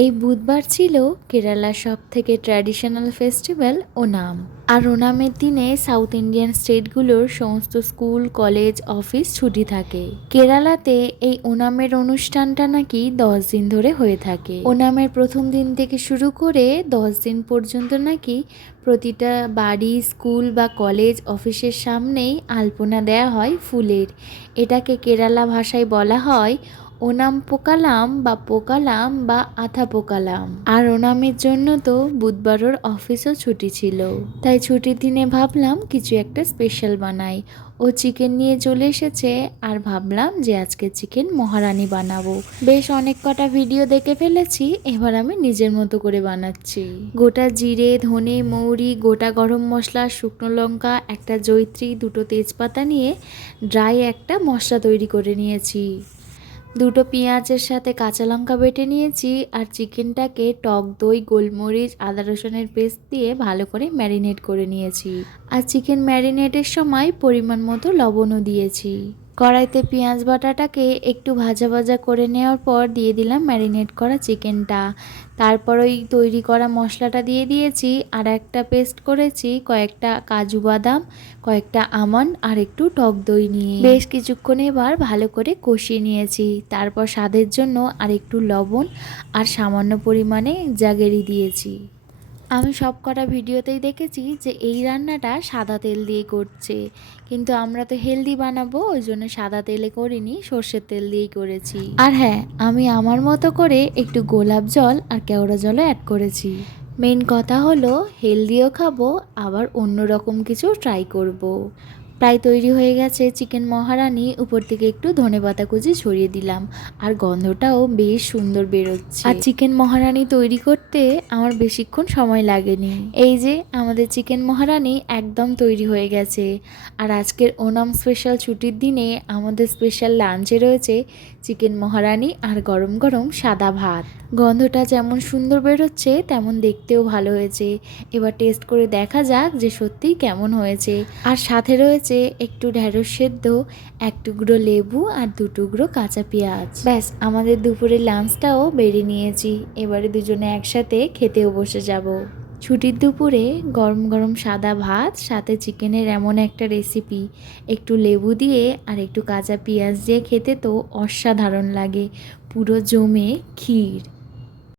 এই বুধবার ছিল কেরালার সবথেকে ট্র্যাডিশনাল ফেস্টিভ্যাল ওনাম। আর ওনামের দিনে সাউথ ইন্ডিয়ান স্টেটগুলোর সমস্ত স্কুল, কলেজ, অফিস ছুটি থাকে। কেরালাতে এই ওনামের অনুষ্ঠানটা নাকি 10 দিন ধরে হয়ে থাকে। ওনামের প্রথম দিন থেকে শুরু করে 10 দিন পর্যন্ত নাকি প্রতিটা বাড়ি, স্কুল বা কলেজ, অফিসের সামনেই আলপনা দেয়া হয় ফুলের। এটাকে কেরালা ভাষায় বলা হয় ওনাম পোকালাম বা পোকালাম বা আথা পোকালাম। আর ওনামের জন্য তো বুধবারের অফিসও ছুটি ছিল, তাই ছুটির দিনে ভাবলাম কিছু একটা স্পেশাল বানাই। ও চিকেন নিয়ে চলে এসেছে আর ভাবলাম যে আজকে চিকেন মহারানি বানাবো। বেশ অনেক কটা ভিডিও দেখে ফেলেছি, এবার আমি নিজের মতো করে বানাচ্ছি। গোটা জিরে, ধনে, মৌরি, গোটা গরম মশলা, শুকনো লঙ্কা, একটা জয়িত্রী, দুটো তেজপাতা নিয়ে ড্রাই একটা মশলা তৈরি করে নিয়েছি। দুটো পেঁয়াজের সাথে কাঁচা লঙ্কা বেটে নিয়েছি আর চিকেনটাকে টক দই, গোলমরিচ, আদা রসুনের পেস্ট দিয়ে ভালো করে ম্যারিনেট করে নিয়েছি। আর চিকেন ম্যারিনেটের সময় পরিমাণ মতো লবণও দিয়েছি। কড়াইতে পেঁয়াজ বাটাটাকে একটু ভাজা ভাজা করে নেওয়ার পর দিয়ে দিলাম ম্যারিনেট করা চিকেনটা। তারপর ওই তৈরি করা মশলাটা দিয়ে দিয়েছি আর একটা পেস্ট করেছি কয়েকটা কাজু বাদাম, কয়েকটা আমন্ড আর একটু টক দই নিয়ে বেশ কিছুক্ষণ এবার ভালো করে কষিয়ে নিয়েছি। তারপর স্বাদের জন্য আর একটু লবণ আর সামান্য পরিমাণে জাগেরি দিয়েছি। আমি সব কটা ভিডিওতেই দেখেছি যে এই রান্নাটা সাদা তেল দিয়ে করছে, কিন্তু আমরা তো হেলদি বানাবো, ওই জন্য সাদা তেলে করিনি, সর্ষের তেল দিয়েই করেছি। আর হ্যাঁ, আমি আমার মতো করে একটু গোলাপ জল আর কেওড়া জলও অ্যাড করেছি। মেন কথা হলো হেলদিও খাবো, আবার অন্যরকম কিছু ট্রাই করব। প্রায় তৈরি হয়ে গেছে চিকেন মহারানি। উপর থেকে একটু ধনেপাতা কুচি ছড়িয়ে দিলাম আর গন্ধটাও বেশ সুন্দর বেরোচ্ছে। আর চিকেন মহারানি তৈরি করতে আমার বেশিক্ষণ সময় লাগেনি। এই যে আমাদের চিকেন মহারানি একদম তৈরি হয়ে গেছে। আর আজকের ওনাম স্পেশাল ছুটির দিনে আমাদের স্পেশাল লাঞ্চে রয়েছে চিকেন মহারানি আর গরম গরম সাদা ভাত। গন্ধটা যেমন সুন্দর বেরোচ্ছে তেমন দেখতেও ভালো হয়েছে। এবার টেস্ট করে দেখা যাক যে সত্যিই কেমন হয়েছে। আর সাথে রয়েছে একটু ঢ্যাঁড়স সেদ্ধ, এক টুকরো লেবু আর 2 টুকরো কাঁচা পেঁয়াজ। ব্যাস, আমাদের দুপুরের লাঞ্চটাও বেড়ে নিয়েছি। এবারে দুজনে একসাথে খেতেও বসে যাব। ছুটির দুপুরে গরম গরম সাদা ভাত, সাথে চিকেনের এমন একটা রেসিপি, একটু লেবু দিয়ে আর একটু কাঁচা পেঁয়াজ দিয়ে খেতে তো অসাধারণ লাগে, পুরো জমে ক্ষীর।